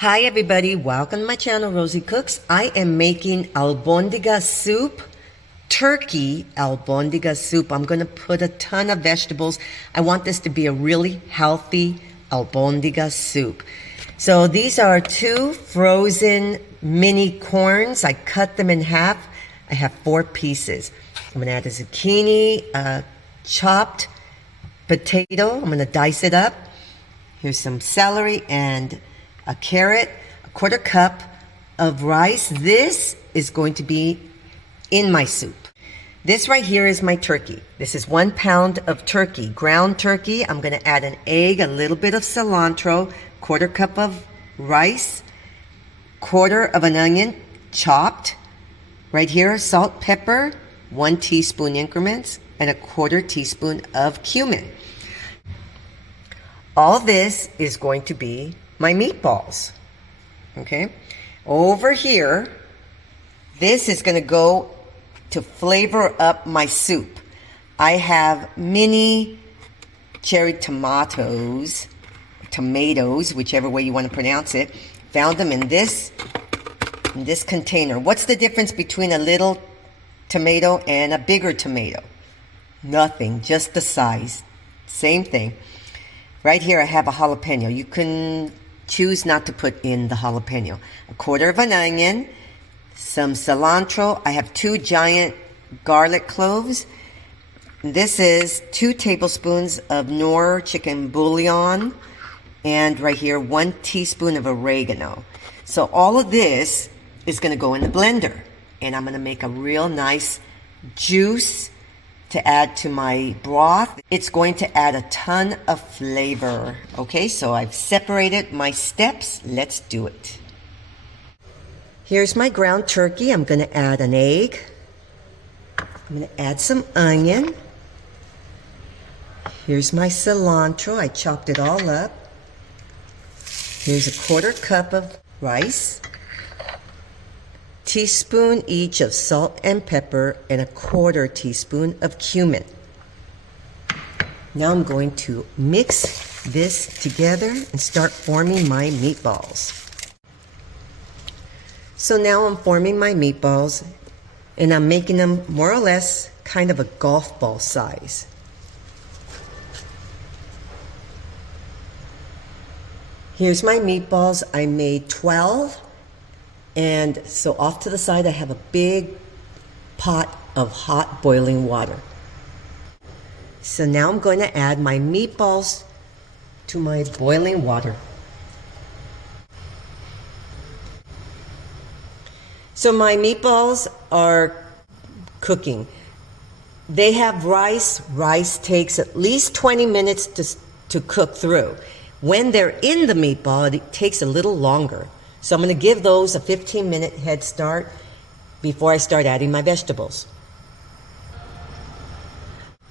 Hi everybody, welcome to my channel, Rosie Cooks. I am making albondigas soup, turkey albondigas soup. I'm gonna put a ton of vegetables. I want this to be a really healthy albondigas soup. So these are 2 frozen mini corns. I cut them in half. I have 4 pieces. I'm gonna add a zucchini, a chopped potato. I'm gonna dice it up. Here's some celery and a carrot, a 1/4 cup of rice. This is going to be in my soup. This right here is my turkey. This is 1 pound of turkey, ground turkey. I'm gonna add an egg, a little bit of cilantro, 1/4 cup of rice, 1/4 of an onion chopped. Right here, salt, pepper, 1 teaspoon increments, and a 1/4 teaspoon of cumin. All this is going to be my meatballs, okay? Over here, this is gonna go to flavor up my soup. I have mini cherry tomatoes, whichever way you wanna pronounce it. Found them in this container. What's the difference between a little tomato and a bigger tomato? Nothing, just the size, same thing. Right here I have a jalapeno. You can choose not to put in the jalapeno. A 1/4 of an onion, some cilantro. I have 2 giant garlic cloves. This is 2 tablespoons of Knorr chicken bouillon. And right here, 1 teaspoon of oregano. So all of this is gonna go in the blender. And I'm gonna make a real nice juice to add to my broth. It's going to add a ton of flavor. Okay, so I've separated my steps. Let's do it. Here's my ground turkey. I'm gonna add an egg. I'm gonna add some onion. Here's my cilantro. I chopped it all up. Here's a 1/4 cup of rice. Teaspoon each of salt and pepper, and a 1/4 teaspoon of cumin. Now I'm going to mix this together and start forming my meatballs. So now I'm forming my meatballs, and I'm making them more or less kind of a golf ball size. Here's my meatballs. I made 12. And so off to the side, I have a big pot of hot boiling water. So now I'm going to add my meatballs to my boiling water. So my meatballs are cooking. They have rice. Rice takes at least 20 minutes to cook through. When they're in the meatball, it takes a little longer. So I'm going to give those a 15-minute head start before I start adding my vegetables.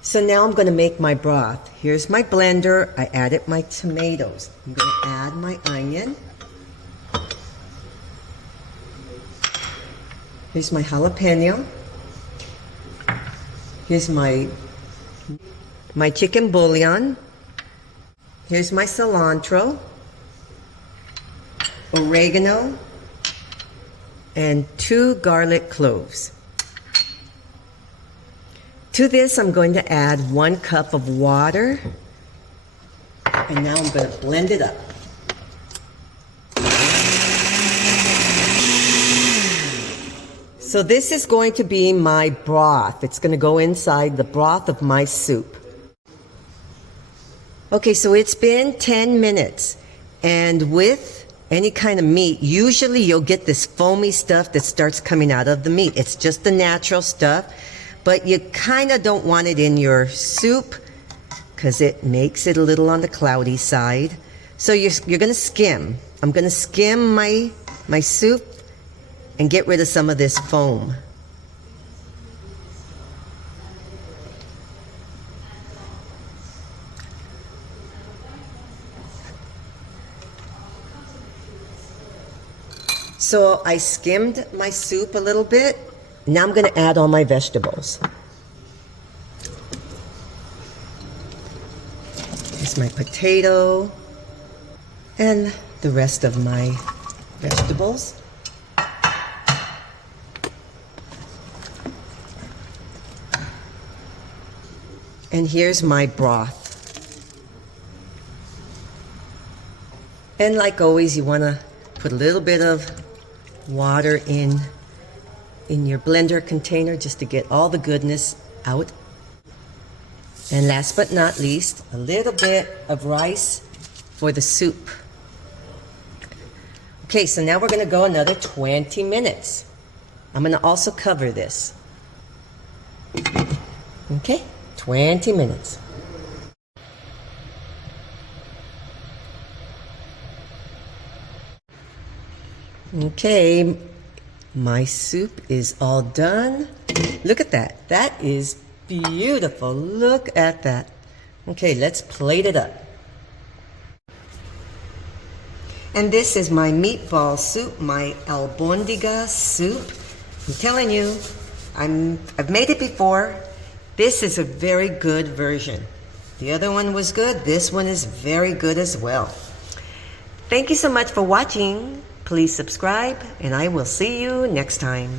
So now I'm going to make my broth. Here's my blender. I added my tomatoes. I'm going to add my onion. Here's my jalapeno. Here's my chicken bouillon. Here's my cilantro, oregano, and 2 garlic cloves. To this, I'm going to add 1 cup of water, and now I'm going to blend it up. So this is going to be my broth. It's going to go inside the broth of my soup. Okay, so it's been 10 minutes, and with any kind of meat, usually you'll get this foamy stuff that starts coming out of the meat. It's just the natural stuff, but you kind of don't want it in your soup because it makes it a little on the cloudy side. So you're going to skim. I'm going to skim my soup and get rid of some of this foam. So I skimmed my soup a little bit. Now I'm going to add all my vegetables. Here's my potato and the rest of my vegetables. And here's my broth. And like always, you want to put a little bit of water in your blender container just to get all the goodness out. And last but not least, a little bit of rice for the soup. Okay, so now we're going to go another 20 minutes. I'm going to also cover this. Okay, 20 minutes. Okay, my soup is all done. Look at that. That is beautiful. Look at that. Okay, let's plate it up. And this is my meatball soup, my albondigas soup. I'm telling you, I've made it before. This is a very good version. The other one was good. This one is very good as well. Thank you so much for watching. Please subscribe, and I will see you next time.